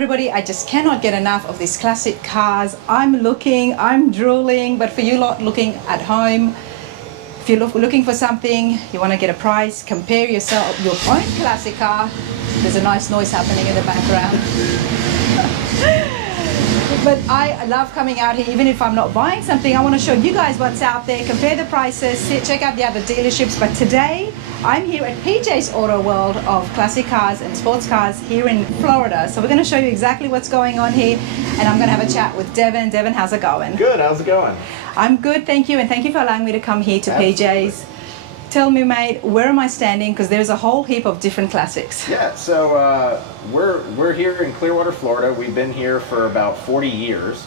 Everybody, I just cannot get enough of these classic cars. I'm drooling, but for you lot looking at home, if you're looking for something, you want to get a price, compare yourself, your own classic car. There's a nice noise happening in the background. But I love coming out here, even if I'm not buying something. I want to show you guys what's out there, compare the prices, check out the other dealerships. But today, I'm here at PJ's Auto World of classic cars and sports cars here in Florida. So we're going to show you exactly what's going on here, and I'm going to have a chat with Devin. Devin, how's it going? Good, how's it going? I'm good, thank you, and thank you for allowing me to come here to PJ's. Tell me, mate, where am I standing? Because there's a whole heap of different classics. Yeah, so we're here in Clearwater, Florida. We've been here for about 40 years,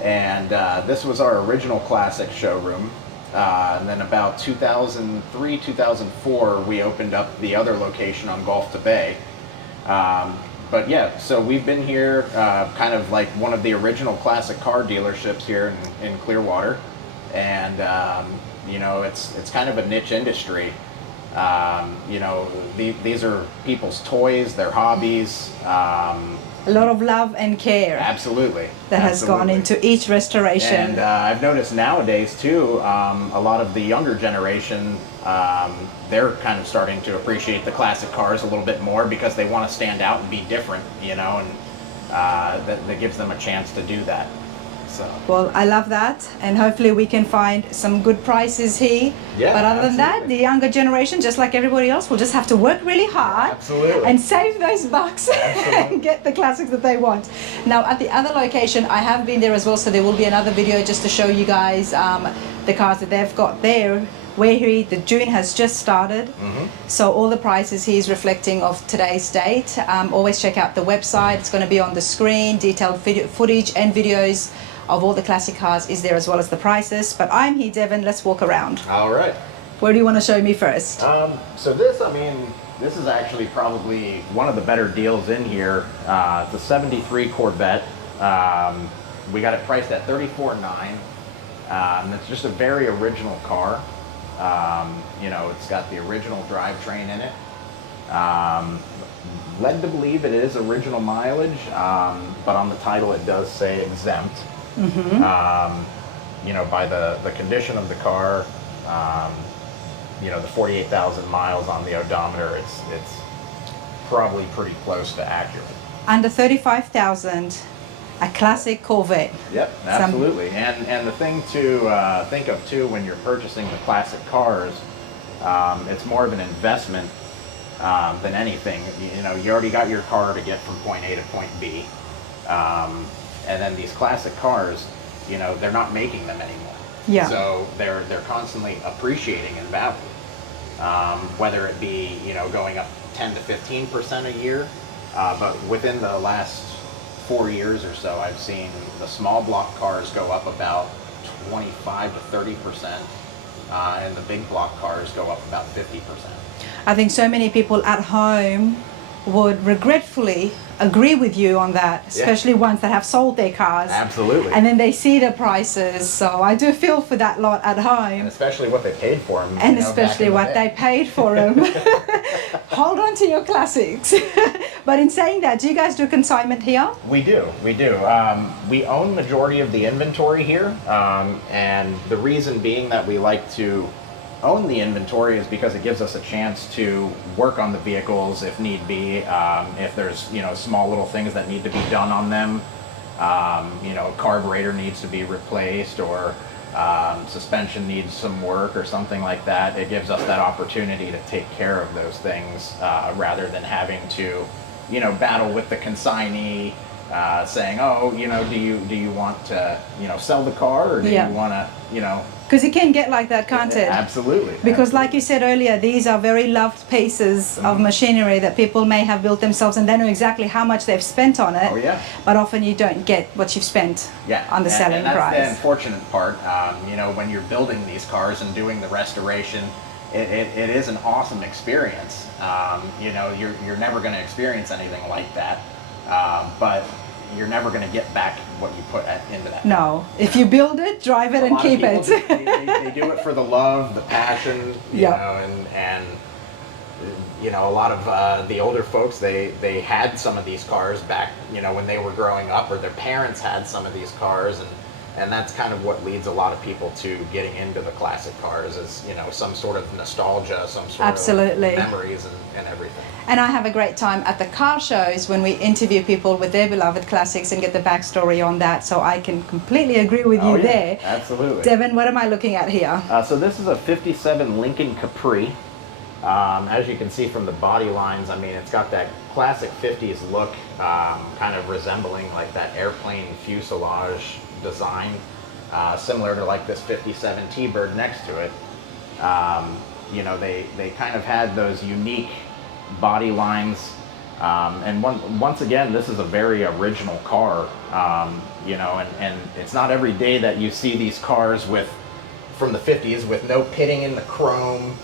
and this was our original classic showroom. And then about 2003, 2004, we opened up the other location on Gulf to Bay. But yeah, so we've been here kind of like one of the original classic car dealerships here in Clearwater. And you know, it's kind of a niche industry. You know, these are people's toys, their hobbies. A lot of love and care. Absolutely. That has gone into each restoration. And I've noticed nowadays too, a lot of the younger generation, they're kind of starting to appreciate the classic cars a little bit more because they want to stand out and be different, you know, and that gives them a chance to do that. So. Well, I love that, and hopefully we can find some good prices here. Yeah, but other than that, the younger generation, just like everybody else, will just have to work really hard and save those bucks and get the classics that they want. Now, at the other location, I have been there as well, so there will be another video just to show you guys the cars that they've got there. Where the June has just started, so all the prices here is reflecting of today's date. Always check out the website. It's going to be on the screen. Detailed footage and videos of all the classic cars is there, as well as the prices. But I'm here, Devin. Let's walk around. All right. Where do you want to show me first? So this, I mean, this is actually probably one of the better deals in here. It's a 73 Corvette. We got it priced at $34,900. It's just a very original car. You know, it's got the original drivetrain in it. Led to believe it is original mileage, but on the title it does say exempt. You know, by the condition of the car, you know, the 48,000 miles on the odometer, it's probably pretty close to accurate. Under 35,000, a classic Corvette. Yep, absolutely. And the thing to think of too when you're purchasing the classic cars, it's more of an investment than anything. You know, you already got your car to get from point A to point B. And then these classic cars, you know, they're not making them anymore. Yeah. So they're constantly appreciating in value. Whether it be, you know, going up 10 to 15% a year, but within the last 4 years or so, I've seen the small block cars go up about 25 to 30%, and the big block cars go up about 50%. I think so many people at home would regretfully agree with you on that, especially ones that have sold their cars. Absolutely. And then they see the prices, so I do feel for that lot at home. And especially what they paid for them. And especially what they paid for them. Hold on to your classics. But in saying that, do you guys do consignment here? We do. We own majority of the inventory here, and the reason being that we like to own the inventory is because it gives us a chance to work on the vehicles if need be. If there's, you know, small little things that need to be done on them, you know, carburetor needs to be replaced, or suspension needs some work or something like that, it gives us that opportunity to take care of those things rather than having to, you know, battle with the consignee saying, oh, you know, do you want to, you know, sell the car, or do you want to, you know. Because it can get like that, can't it? Absolutely. Because like you said earlier, these are very loved pieces of machinery that people may have built themselves, and they know exactly how much they've spent on it. Oh, yeah. But often you don't get what you've spent on the selling and that's price. the unfortunate part. You know, when you're building these cars and doing the restoration, it is an awesome experience. You know, you're never going to experience anything like that. But you're never going to get back what you put into that. No. If you build it, drive it, and keep it. They do it for the love, the passion, you know, and you know, a lot of the older folks, they had some of these cars back, you know, when they were growing up, or their parents had some of these cars, and that's kind of what leads a lot of people to getting into the classic cars, is, you know, some sort of nostalgia, some sort Absolutely. of memories and everything. And I have a great time at the car shows when we interview people with their beloved classics and get the backstory on that. So I can completely agree with you there. Absolutely. Devin, what am I looking at here? So this is a 57 Lincoln Capri. As you can see from the body lines, I mean, it's got that classic 50s look, kind of resembling like that airplane fuselage design, similar to like this 57 T-Bird next to it. You know, they kind of had those unique body lines, and once again, this is a very original car, you know, and it's not every day that you see these cars from the 50s with no pitting in the chrome,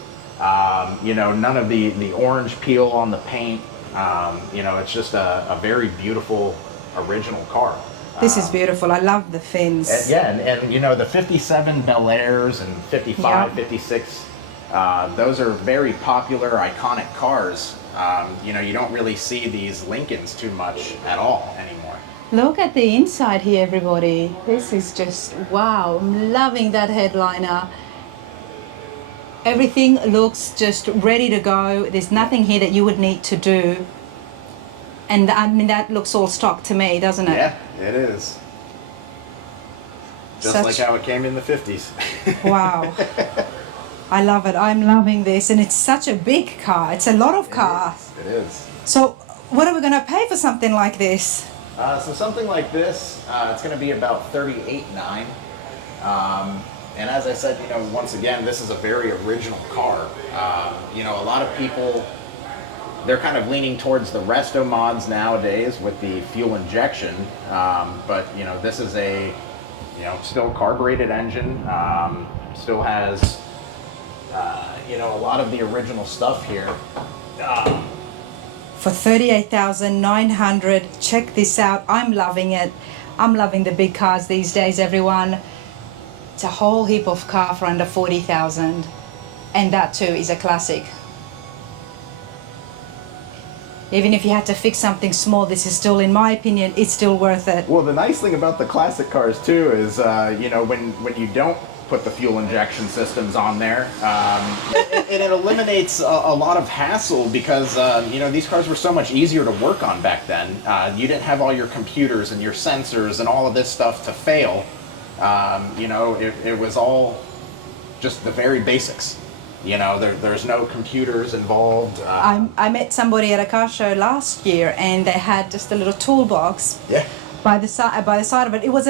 you know, none of the orange peel on the paint. You know, it's just a very beautiful original car. This is beautiful. I love the fins. And you know, the 57 Bel Airs and 55, 56, those are very popular, iconic cars. You know, you don't really see these Lincolns too much at all anymore. Look at the inside here, everybody. This is just, wow. I'm loving that headliner. Everything looks just ready to go. There's nothing here that you would need to do. And I mean, that looks all stock to me, doesn't it? Yeah, it is. Just like how it came in the 50s. Wow. I love it. I'm loving this. And it's such a big car. It's a lot of car. It is. So what are we going to pay for something like this? So something like this, it's going to be about $38,900. And as I said, you know, once again, this is a very original car. You know, a lot of people, they're kind of leaning towards the resto mods nowadays with the fuel injection. But, you know, this is a, you know, still carbureted engine, still has, you know, a lot of the original stuff here. For $38,900, check this out. I'm loving it. I'm loving the big cars these days, everyone. It's a whole heap of car for under $40,000, and that too is a classic. Even if you had to fix something small, this is still, in my opinion, it's still worth it. Well, the nice thing about the classic cars too is, you know, when you don't put the fuel injection systems on there, it eliminates a lot of hassle, because you know, these cars were so much easier to work on back then. You didn't have all your computers and your sensors and all of this stuff to fail. You know, it was all just the very basics. You know, there's no computers involved. I met somebody at a car show last year, and they had just a little toolbox. Yeah. By the side of it. It was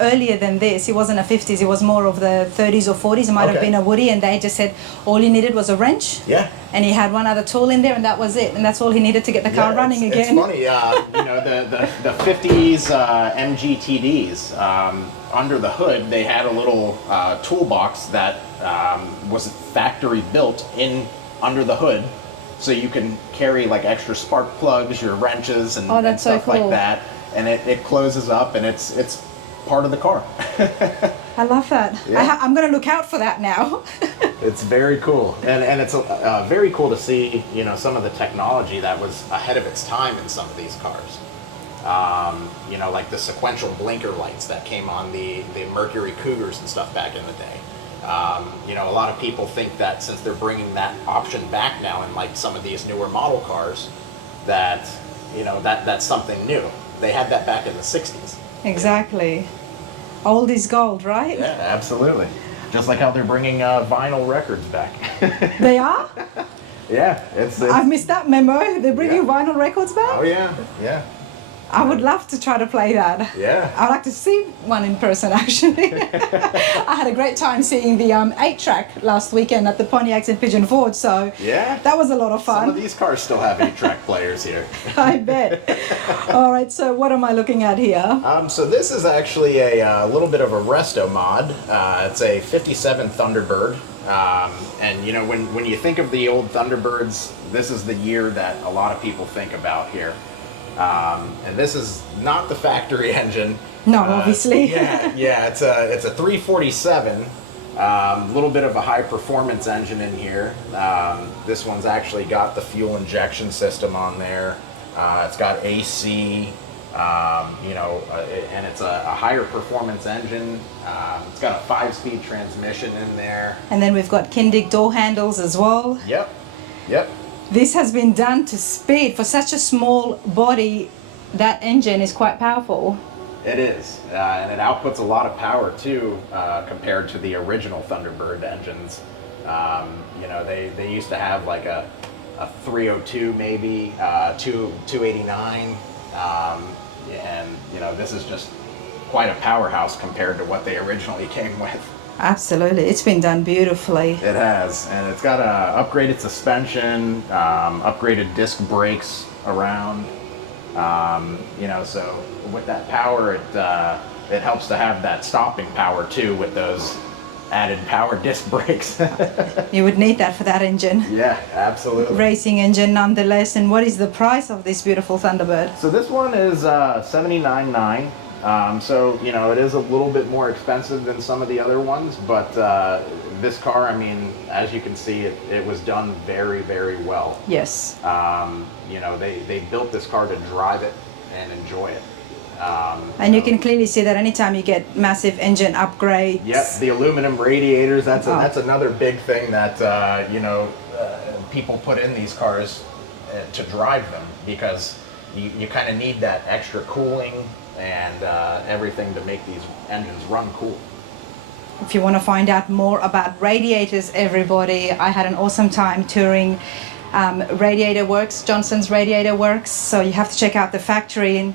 earlier than this. It wasn't a 50s. It was more of the 30s or 40s. It might have been a Woody, and they just said all you needed was a wrench. Yeah. And he had one other tool in there, and that was it. And that's all he needed to get the car running again. It's funny, you know, the 50s MGTDs, under the hood, they had a little toolbox that was factory built in under the hood, so you can carry like extra spark plugs, your wrenches, and, and stuff like that. And it closes up, and it's part of the car. I love that. Yeah. I'm going to look out for that now. It's very cool, and it's very cool to see, you know, some of the technology that was ahead of its time in some of these cars. You know, like the sequential blinker lights that came on the Mercury Cougars and stuff back in the day. You know, a lot of people think that since they're bringing that option back now in like some of these newer model cars, that, you know, that's something new. They had that back in the 60s. Exactly. Old is gold, right? Yeah, absolutely. Just like how they're bringing vinyl records back. They are? Yeah. It's I missed that memo. They're bringing vinyl records back? Oh, yeah. Yeah. I would love to try to play that. Yeah. I'd like to see one in person, actually. I had a great time seeing the 8-track last weekend at the Pontiacs and Pigeon Forge, so yeah, that was a lot of fun. Some of these cars still have 8-track players here. I bet. All right, so what am I looking at here? So this is actually a little bit of a resto mod. It's a 57 Thunderbird. And you know, when you think of the old Thunderbirds, this is the year that a lot of people think about here. And this is not the factory engine. No, obviously. Yeah, it's a 347 A little bit of a high performance engine in here. This one's actually got the fuel injection system on there. It's got AC, and it's a higher performance engine. It's got a 5-speed transmission in there. And then we've got Kindig door handles as well. Yep, yep. This has been done to speed. For such a small body, that engine is quite powerful. It is, and it outputs a lot of power too, compared to the original Thunderbird engines. They used to have like a 302 maybe, 289, and this is just quite a powerhouse compared to what they originally came with. Absolutely, it's been done beautifully. It has, and it's got a upgraded suspension, upgraded disc brakes around. So with that power, it helps to have that stopping power too with those added power disc brakes. You would need that for that engine. Yeah, absolutely. Racing engine nonetheless. And what is the price of this beautiful Thunderbird? So this one is $79,900. It is a little bit more expensive than some of the other ones, but this car, as you can see, it was done very, very well. Yes. They built this car to drive it and enjoy it. And you can clearly see that anytime you get massive engine upgrades. Yep, the aluminum radiators, that's another big thing that, people put in these cars to drive them, because you kind of need that extra cooling and everything to make these engines run cool. If you want to find out more about radiators, everybody, I had an awesome time touring Radiator Works, Johnson's Radiator Works. So you have to check out the factory and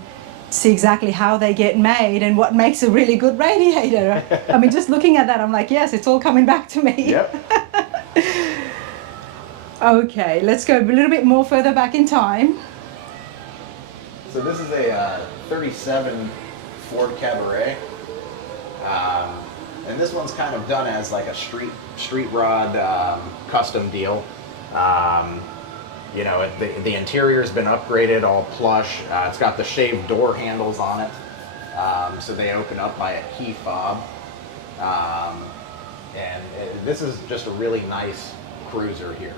see exactly how they get made and what makes a really good radiator. Just looking at that, I'm like, yes, it's all coming back to me. Yep. Okay, let's go a little bit more further back in time. So this is a 37 Ford Cabaret. And this one's kind of done as like a street rod custom deal. The interior's been upgraded, all plush. It's got the shaved door handles on it, so they open up by a key fob. This is just a really nice cruiser here.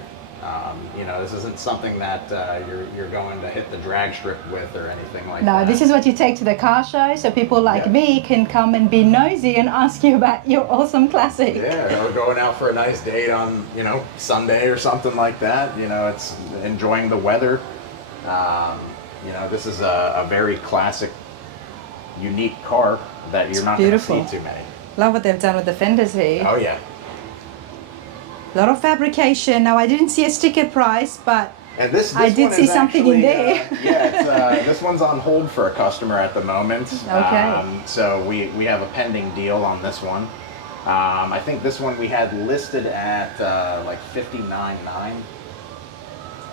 This isn't something that you're going to hit the drag strip with or anything like that. No, this is what you take to the car show, so people like me can come and be nosy and ask you about your awesome classic. Yeah, or going out for a nice date on, Sunday or something like that. It's enjoying the weather. This is a very classic, unique car that you're not going to see too many. Love what they've done with the fenders here. Oh, yeah. A lot of fabrication. Now, I didn't see a sticker price, but and this I did see something in there. This one's on hold for a customer at the moment. Okay. So we have a pending deal on this one. I think this one we had listed at like $59,900.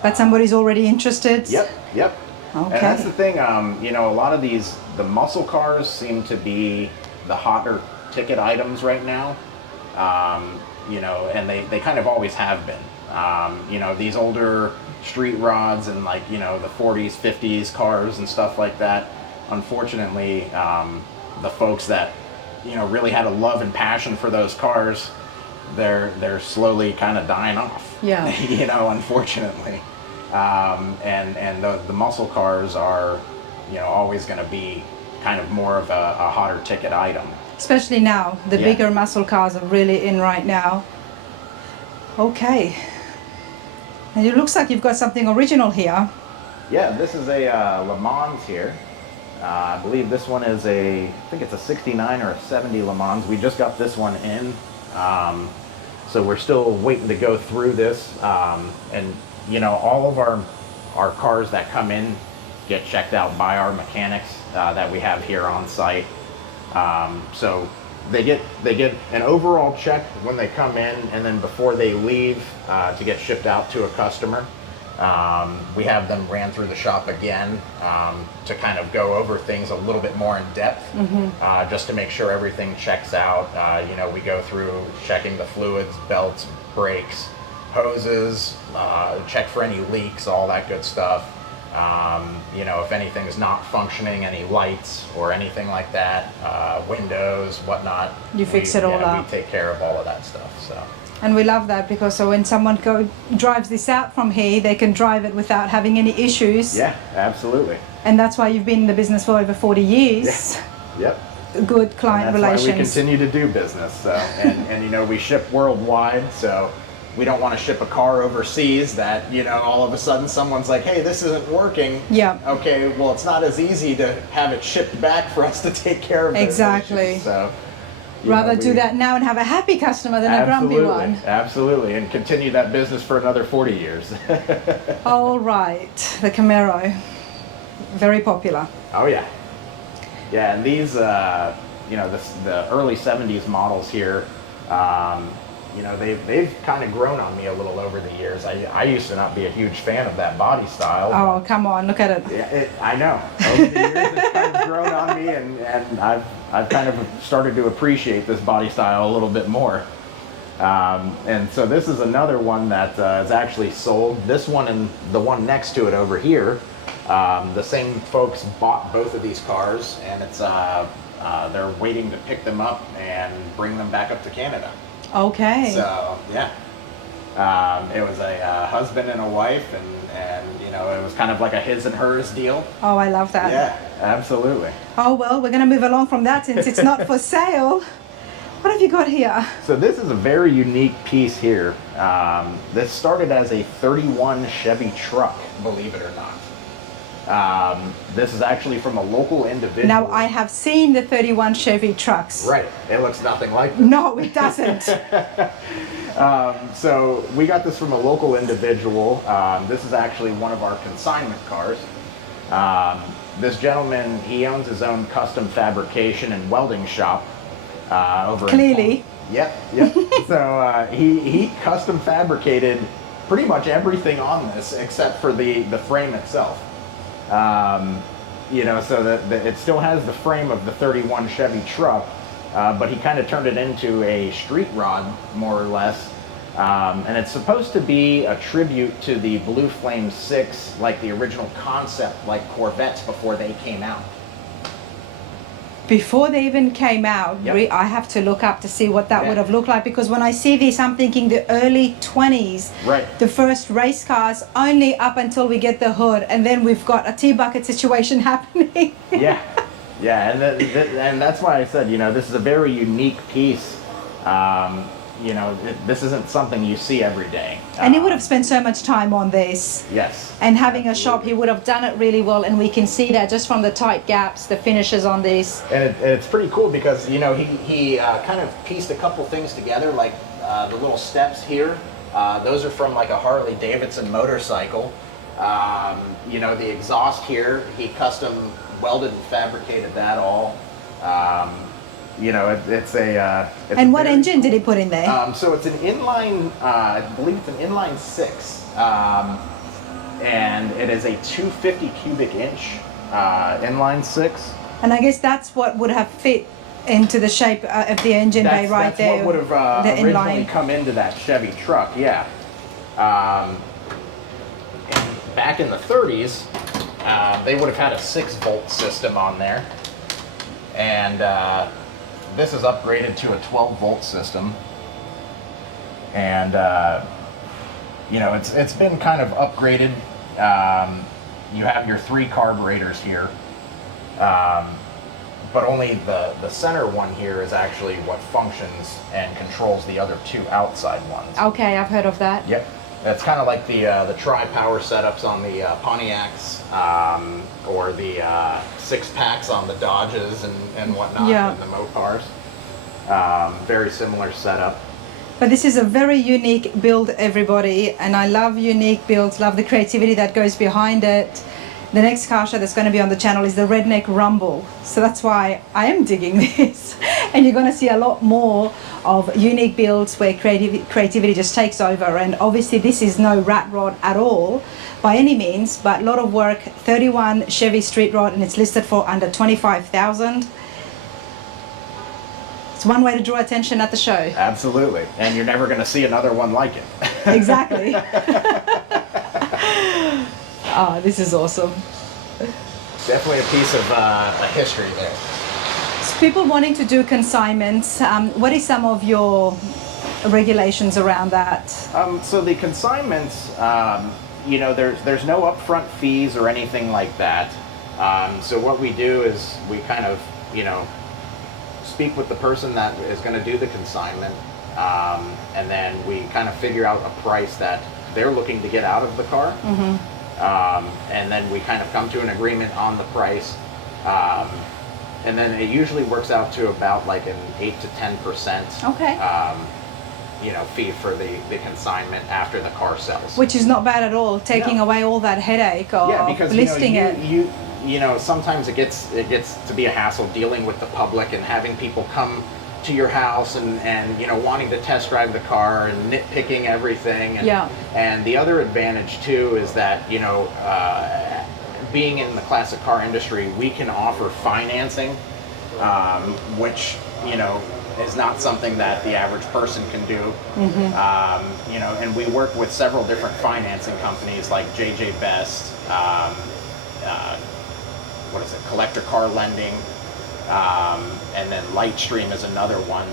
But somebody's already interested? Yep. Okay. And that's the thing, a lot of the muscle cars seem to be the hotter ticket items right now. And they kind of always have been. These older street rods and the 40s, 50s cars and stuff like that. Unfortunately, the folks that, really had a love and passion for those cars, they're slowly kind of dying off. Yeah. Unfortunately. And the muscle cars are, always going to be kind of more of a hotter ticket item. Especially now, the bigger muscle cars are really in right now. Okay. And it looks like you've got something original here. Yeah, this is a Le Mans here. I believe this one is I think it's a 69 or a 70 Le Mans. We just got this one in. So we're still waiting to go through this. And, all of our cars that come in get checked out by our mechanics that we have here on site. So they get an overall check when they come in, and then before they leave to get shipped out to a customer, we have them ran through the shop again to kind of go over things a little bit more in depth, just to make sure everything checks out. We go through checking the fluids, belts, brakes, hoses, check for any leaks, all that good stuff. You know, if anything's not functioning, any lights or anything like that, windows, whatnot. You fix it all up. We take care of all of that stuff. So. And we love that because so when someone drives this out from here, they can drive it without having any issues. Yeah, absolutely. And that's why you've been in the business for over 40 years. Yeah. Yep. Good client relations. That's why we continue to do business. So, and you know, we ship worldwide, so we don't want to ship a car overseas that, you know, all of a sudden someone's like, hey, this isn't working. Yeah. Okay, well, it's not as easy to have it shipped back for us to take care of. Exactly. So. Rather do that now and have a happy customer than a grumpy one. Absolutely, and continue that business for another 40 years. All right, the Camaro, very popular. Oh yeah, yeah, and these, you know, the early '70s models here, you know, they've kind of grown on me a little over the years. I used to not be a huge fan of that body style. Oh, come on, look at it. Yeah, I know. Over the years, it's kind of grown on me, and I've kind of started to appreciate this body style a little bit more. And so this is another one that is actually sold. This one and the one next to it over here, the same folks bought both of these cars, and it's they're waiting to pick them up and bring them back up to Canada. Okay. So yeah, it was a husband and a wife, and you know, it was kind of like a his and hers deal. Oh, I love that. Yeah, absolutely. Oh well, we're gonna move along from that since it's not for sale. What have you got here? So this is a very unique piece here. This started as a 31 Chevy truck, believe it or not. This is actually from a local individual. Now, I have seen the 31 Chevy trucks. Right. It looks nothing like this. No, it doesn't. So we got this from a local individual. This is actually one of our consignment cars. This gentleman, he owns his own custom fabrication and welding shop over Clearly. Yep. So he custom fabricated pretty much everything on this except for the frame itself. You know, so that it still has the frame of the 31 Chevy truck, but he kind of turned it into a street rod, more or less. And it's supposed to be a tribute to the Blue Flame 6, like the original concept, like Corvettes before they came out. Before they even came out, Yep. I have to look up to see what that would have looked like, because when I see this, I'm thinking the early 20s, Right. the first race cars, only up until we get the hood, and then we've got a T-bucket situation happening. Yeah, and that's why I said, you know, this is a very unique piece. You know, this isn't something you see every day. And he would have spent so much time on this. Yes. And having a shop, he would have done it really well, and we can see that just from the tight gaps, the finishes on this. And it's pretty cool because, you know, he kind of pieced a couple things together, like the little steps here. Those are from like a Harley Davidson motorcycle. You know, the exhaust here, he custom welded and fabricated that all. You know, it's And what engine did he put in there? So it's an inline, I believe it's an inline 6, and it is a 250 cubic inch inline 6. And I guess that's what would have fit into the shape of the engine bay right there. That's what would have the originally inline. come into that Chevy truck, yeah. And back in the 30s, they would have had a 6-volt system on there, and this is upgraded to a 12-volt system, and you know, it's been kind of upgraded. You have your 3 carburetors here, but only the center one here is actually what functions and controls the other 2 outside ones. Okay, I've heard of that. Yep. It's kind of like the tri-power setups on the Pontiacs, or the 6-packs on the Dodges and whatnot, Yeah. and the Mopars. Very similar setup. But this is a very unique build, everybody, and I love unique builds, love the creativity that goes behind it. The next car show that's going to be on the channel is the Redneck Rumble, so that's why I am digging this. And you're going to see a lot more of unique builds where creativity just takes over. And obviously this is no rat rod at all by any means, but a lot of work. 31 Chevy street rod, and it's listed for under 25,000. It's one way to draw attention at the show. Absolutely, and you're never going to see another one like it. Exactly. Oh, this is awesome. Definitely a piece of a history there. So people wanting to do consignments, what is some of your regulations around that? So the consignments, you know, there's no upfront fees or anything like that. So what we do is we kind of, you know, speak with the person that is going to do the consignment, and then we kind of figure out a price that they're looking to get out of the car. And then we kind of come to an agreement on the price. And then it usually works out to about like an 8 to 10%. Okay. You know, fee for the consignment after the car sells. Which is not bad at all, taking away all that headache of listing it. You know, sometimes it gets to be a hassle dealing with the public and having people come to your house and you know, wanting to test drive the car and nitpicking everything. And the other advantage too is that, you know, being in the classic car industry, we can offer financing, which, you know, is not something that the average person can do. You know, and we work with several different financing companies like JJ Best, what is it, Collector Car Lending, and then Lightstream is another one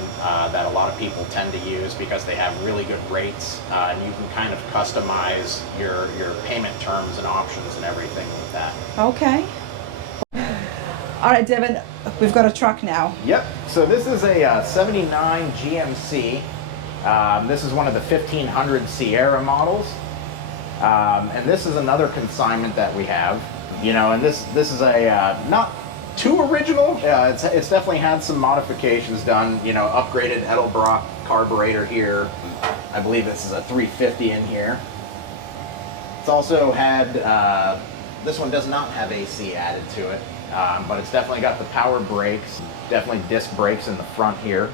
that a lot of people tend to use because they have really good rates, and you can kind of customize your payment terms and options and everything with that. Okay. All right, Devin, we've got a truck now. Yep. So this is a 79 GMC. This is one of the 1500 Sierra models. And this is another consignment that we have. You know, and this is a not too original. It's definitely had some modifications done. You know, upgraded Edelbrock carburetor here. I believe this is a 350 in here. It's also had, this one does not have AC added to it. But it's definitely got the power brakes, definitely disc brakes in the front here.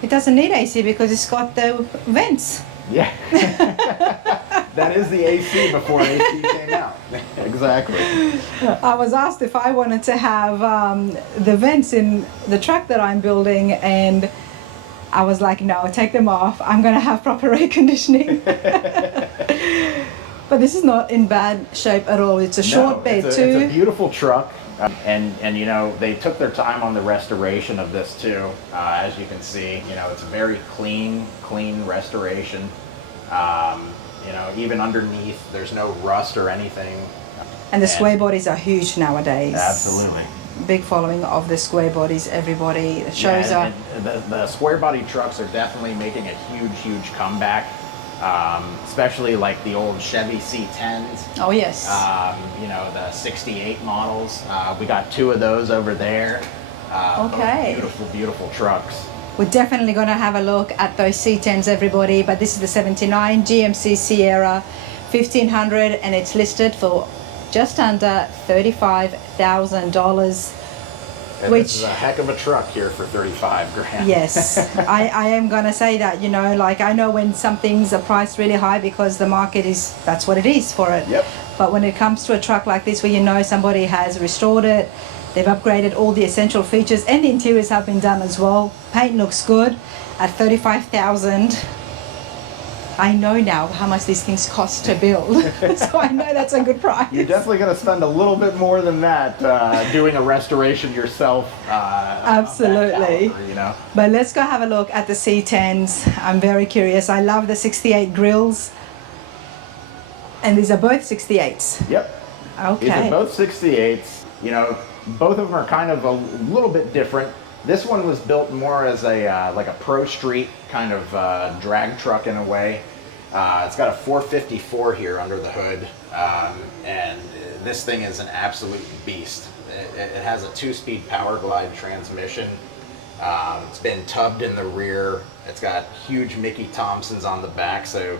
It doesn't need AC because it's got the vents. Yeah. That is the AC before AC came out. Exactly. I was asked if I wanted to have the vents in the truck that I'm building, and I was like, no, take them off. I'm going to have proper air conditioning. But this is not in bad shape at all. It's a short bed too. It's a beautiful truck. And you know, they took their time on the restoration of this too. As you can see, you know, it's a very clean restoration. You know, even underneath, there's no rust or anything. And the square bodies are huge nowadays. Absolutely. Big following of the square bodies. Everybody shows up. The square body trucks are definitely making a huge comeback. Especially like the old Chevy C10s. Oh yes. You know, the 68 models. We got 2 of those over there. Okay. Beautiful trucks. We're definitely going to have a look at those C10s, everybody. But this is the 79 GMC Sierra 1500, and it's listed for just under $35,000. Which is a heck of a truck here for 35 grand. Yes, I am going to say that, you know, like I know when some things are priced really high because the market is, that's what it is for it. Yep. But when it comes to a truck like this where you know somebody has restored it, they've upgraded all the essential features and the interiors have been done as well. Paint looks good at $35,000. I know now how much these things cost to build, so I know that's a good price. You're definitely going to spend a little bit more than that doing a restoration yourself. Absolutely. Caliber, you know. But let's go have a look at the C10s. I'm very curious. I love the 68 grills. And these are both 68s. Yep. Okay. These are both 68s. You know, both of them are kind of a little bit different. This one was built more as a like a pro street kind of drag truck in a way. It's got a 454 here under the hood, and this thing is an absolute beast. It has a 2-speed power glide transmission. It's been tubbed in the rear. It's got huge Mickey Thompsons on the back, so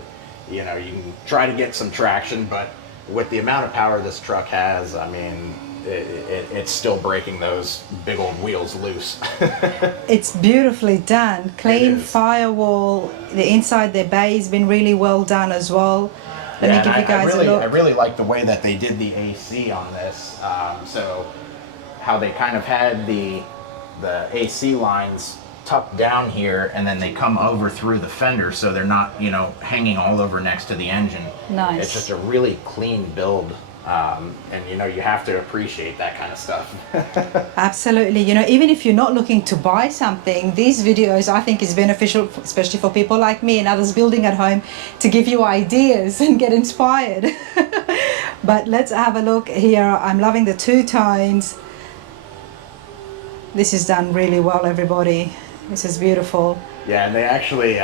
you know you can try to get some traction, but with the amount of power this truck has, I mean, it's still breaking those big old wheels loose. It's beautifully done. Clean firewall. The inside the bay has been really well done as well. Let me give you guys a look. I really like the way that they did the AC on this. So how they kind of had the AC lines tucked down here, and then they come over through the fender, so they're not, you know, hanging all over next to the engine. Nice. It's just a really clean build. And you know, you have to appreciate that kind of stuff. Absolutely. You know, even if you're not looking to buy something, these videos I think is beneficial, especially for people like me and others building at home, to give you ideas and get inspired. But let's have a look here. I'm loving the two tones. This is done really well, everybody. This is beautiful. Yeah, and they actually,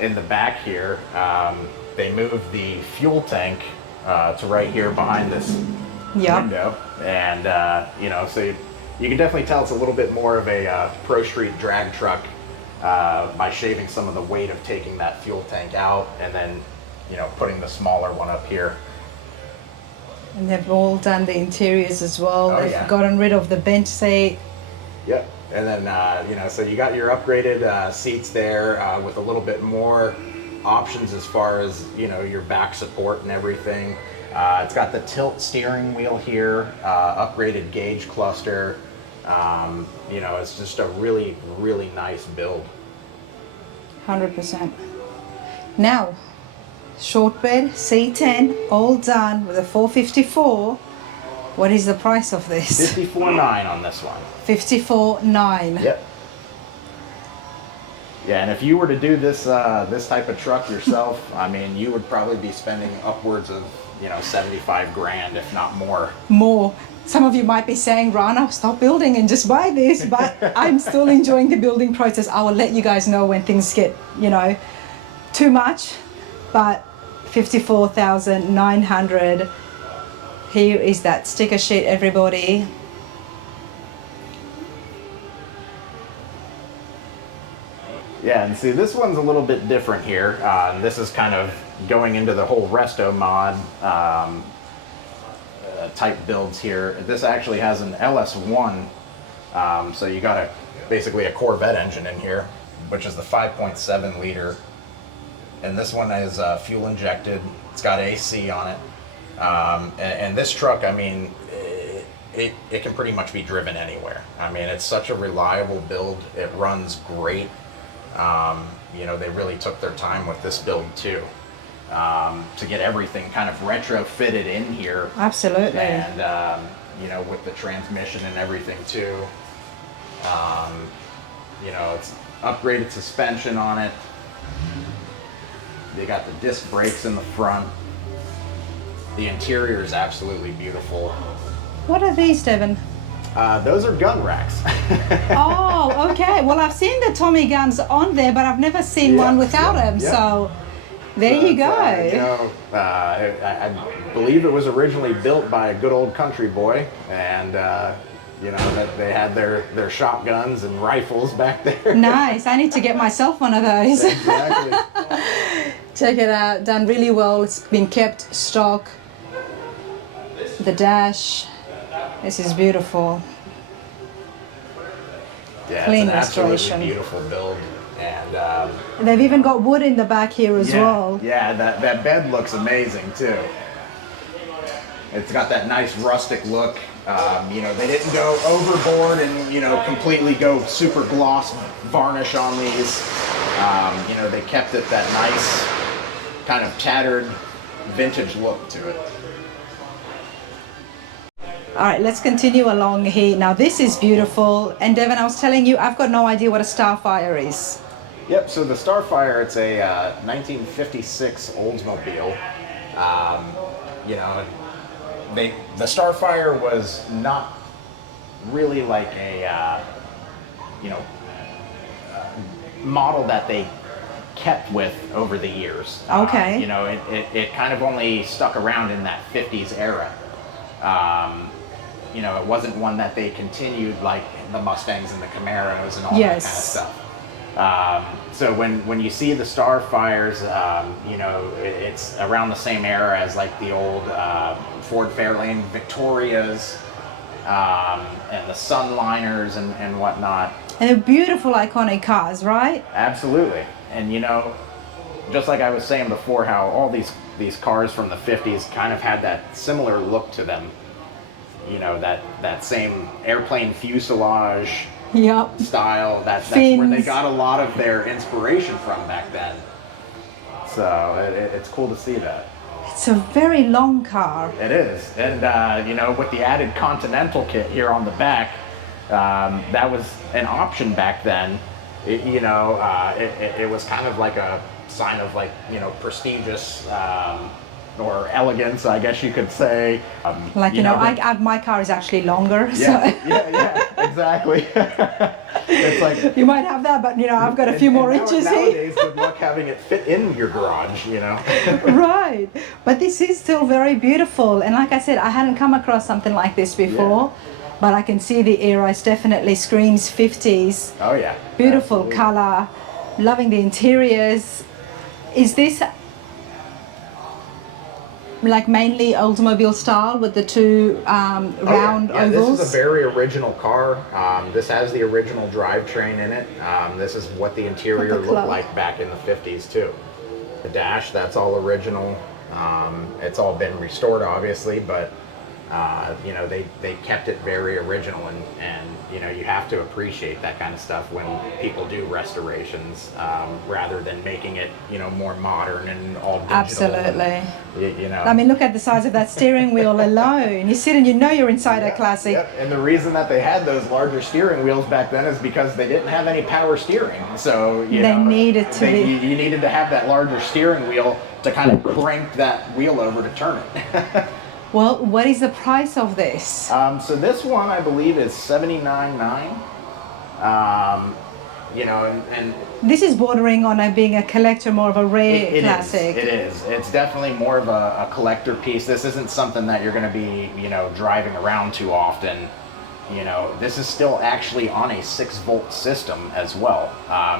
in the back here, they moved the fuel tank to right here behind this window. And, you know, so you can definitely tell it's a little bit more of a Pro Street drag truck by shaving some of the weight of taking that fuel tank out and then, you know, putting the smaller one up here. And they've all done the interiors as well. Oh, They've gotten rid of the bench seat. Yep. And then, you know, so you got your upgraded seats there with a little bit more options as far as, you know, your back support and everything. It's got the tilt steering wheel here, upgraded gauge cluster. You know, it's just a really, really nice build. 100%. Now, short bed, C10, all done with a 454. What is the price of this? $54,900 on this one. $54,900. Yep. Yeah, and if you were to do this this type of truck yourself, I mean, you would probably be spending upwards of, you know, 75 grand, if not more. More. Some of you might be saying, Rana, stop building and just buy this, but I'm still enjoying the building process. I will let you guys know when things get, you know, too much, but $54,900. Here is that sticker sheet, everybody. Yeah, and see, this one's a little bit different here. This is kind of going into the whole resto mod type builds here. This actually has an LS1, so you got basically a Corvette engine in here, which is the 5.7 liter. And this one is fuel injected. It's got AC on it. And this truck, I mean, it can pretty much be driven anywhere. I mean, it's such a reliable build. It runs great. You know, they really took their time with this build too, to get everything kind of retrofitted in here. Absolutely. And, you know, with the transmission and everything too. You know, it's upgraded suspension on it. They got the disc brakes in the front. The interior is absolutely beautiful. What are these, Devin? Those are gun racks. Oh, okay. Well, I've seen the Tommy guns on there, but I've never seen one without them. So there you go. You know, I believe it was originally built by a good old country boy, and you know, that they had their shotguns and rifles back there. Nice. I need to get myself one of those. Exactly. Check it out. Done really well. It's been kept stock. The dash. This is beautiful. Yeah, Clean it's an restoration. absolutely beautiful build, and they've even got wood in the back here as well. Yeah, that bed looks amazing too. It's got that nice rustic look. You know, they didn't go overboard and, you know, completely go super gloss varnish on these. You know, they kept it that nice kind of tattered vintage look to it. All right, let's continue along here. Now this is beautiful. And Devin, I was telling you, I've got no idea what a Starfire is. Yep, so the Starfire, it's a 1956 Oldsmobile. You know, the Starfire was not really like a, you know, model that they kept with over the years. Okay. You know, it kind of only stuck around in that 50s era. You know, it wasn't one that they continued like the Mustangs and the Camaros and all that kind of stuff. So when you see the Starfires, you know, it's around the same era as like the old Ford Fairlane Victorias and the Sunliners and whatnot. And they're beautiful, iconic cars, right? Absolutely. And you know, just like I was saying before, how all these cars from the 50s kind of had that similar look to them. You know, that same airplane fuselage style. That's where they got a lot of their inspiration from back then. So it's cool to see that. It's a very long car. It is, and you know, with the added Continental kit here on the back, that was an option back then. It was kind of like a sign of, like, you know, prestigious or elegance, I guess you could say. My car is actually longer. Yeah, so. yeah, exactly. It's like you might have that, but you know, I've got a few more inches nowadays, good luck having it fit in your garage, you know. Right, but this is still very beautiful, and like I said, I hadn't come across something like this before. Yeah. But I can see the era. It definitely screams 50s. Oh yeah. Beautiful absolutely. color. Loving the interiors. Is this like mainly Oldsmobile style with the two round ovals? This is a very original car. This has the original drivetrain in it. This is what the interior looked like back in the 50s too. The dash, that's all original. It's all been restored, obviously, but you know, they kept it very original, and you know, you have to appreciate that kind of stuff when people do restorations, rather than making it, you know, more modern and all digital. Absolutely. You know, I mean, look at the size of that steering wheel alone. You sit and you know you're inside a classic. Yep. And the reason that they had those larger steering wheels back then is because they didn't have any power steering. So you needed you needed to have that larger steering wheel to kind of crank that wheel over to turn it. Well, what is the price of this? So this one, I believe, is $79,900. You know, and this is bordering on being a collector, more of a rare classic. It is. It's definitely more of a collector piece. This isn't something that you're going to be, you know, driving around too often. You know, this is still actually on a 6-volt system as well.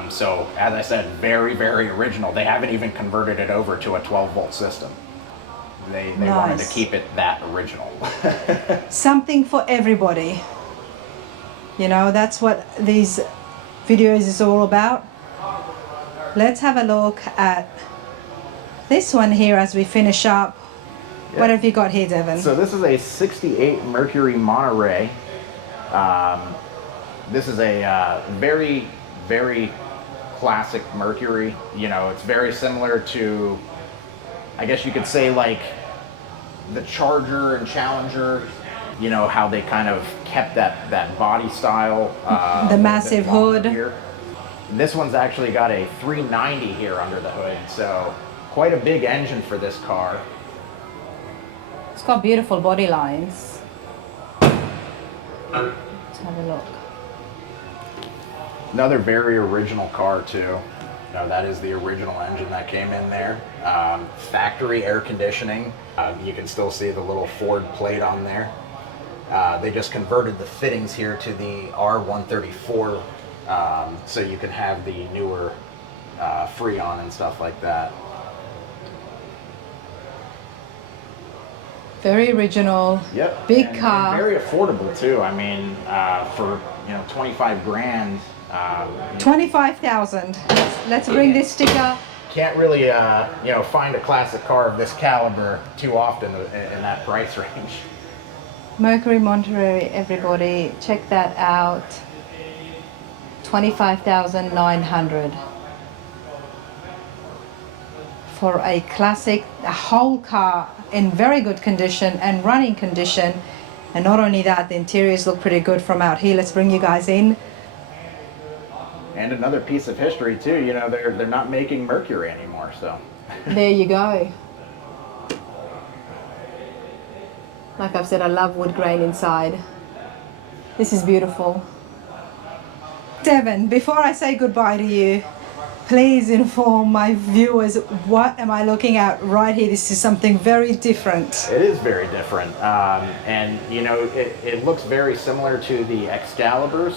So, as I said, very, very original. They haven't even converted it over to a 12-volt system. They nice. Wanted to keep it that original. Something for everybody. You know, that's what these videos is all about. Let's have a look at this one here as we finish up. Yep. What have you got here, Devin? So this is a 68 Mercury Monterey. This is a very, very classic Mercury. You know, it's very similar to, I guess you could say, like the Charger and Challenger, you know, how they kind of kept that body style. The massive hood. Here. This one's actually got a 390 here under the hood, so quite a big engine for this car. It's got beautiful body lines. Let's have a look. Another very original car too. No, that is the original engine that came in there. Factory air conditioning. You can still see the little Ford plate on there. They just converted the fittings here to the R134, so you can have the newer Freon and stuff like that. Very original. Yep. Big car. And very affordable too. I mean, for 25 grand. 25,000. Let's bring this sticker. Can't really find a classic car of this caliber too often in that price range. Mercury Monterey, everybody, check that out. 25,900 for a classic, a whole car in very good condition and running condition. And not only that, the interiors look pretty good from out here. Let's bring you guys in. And another piece of history too, you know, they're not making Mercury anymore, so. There you go. Like I've said, I love wood grain inside. This is beautiful. Devin, before I say goodbye to you, please inform my viewers, what am I looking at right here? This is something very different. It is very different. And you know, it looks very similar to the Excaliburs.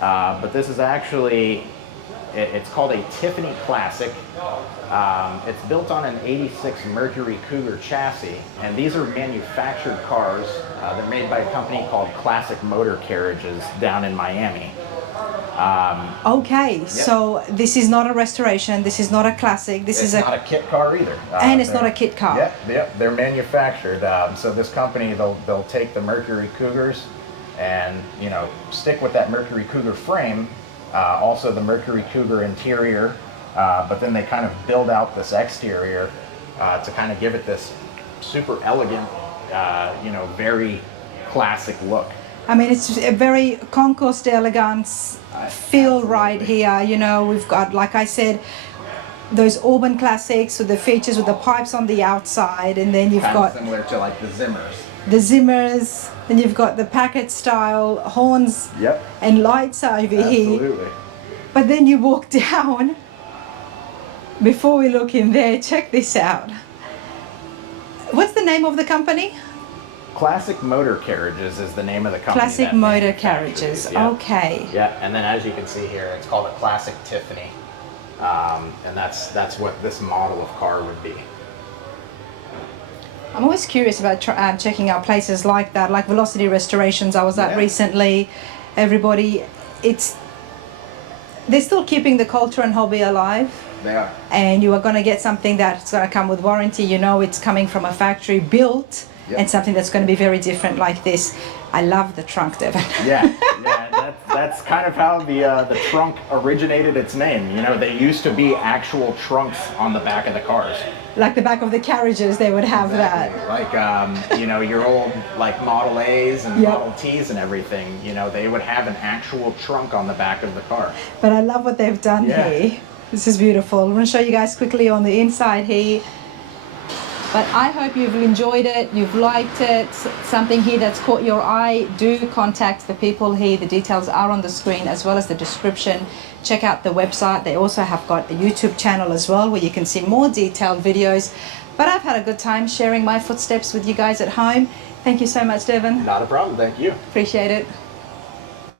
But this is actually, it's called a Tiffany Classic. It's built on an 86 Mercury Cougar chassis, and these are manufactured cars. They're made by a company called Classic Motor Carriages down in Miami. Okay, yep. So this is not a restoration, this is not a classic, it's not a kit car either. And it's not a kit car. Yep, they're manufactured. So this company, they'll take the Mercury Cougars and, you know, stick with that Mercury Cougar frame, also the Mercury Cougar interior, but then they kind of build out this exterior to kind of give it this super elegant, very classic look. I mean, it's a very concours d'elegance feel right here. We've got, like I said, those Auburn classics with the features with the pipes on the outside, and then you've got similar to like the Zimmers. The Zimmers, and you've got the packet style horns and lights over here. Absolutely. But then you walk down. Before we look in there, check this out. What's the name of the company? Classic Motor Carriages is the name of the company. Classic Motor Carriages. Yeah. Okay. Yeah, and then as you can see here, it's called a Classic Tiffany, and that's what this model of car would be. I'm always curious about checking out places like that, like Velocity Restorations I was at recently. Everybody, they're still keeping the culture and hobby alive. They are. And you are going to get something that's going to come with warranty. It's coming from a factory built, and something that's going to be very different like this. I love the trunk, Devin. Yeah, that's kind of how the trunk originated its name. They used to be actual trunks on the back of the cars. Like the back of the carriages, they would have that. Like, your old like Model A's and Model T's and everything, they would have an actual trunk on the back of the car. But I love what they've done here. This is beautiful. I'm going to show you guys quickly on the inside here. But I hope you've enjoyed it, you've liked it, something here that's caught your eye. Do contact the people here. The details are on the screen as well as the description. Check out the website. They also have got a YouTube channel as well where you can see more detailed videos. But I've had a good time sharing my footsteps with you guys at home. Thank you so much, Devin. Not a problem. Thank you. Appreciate it.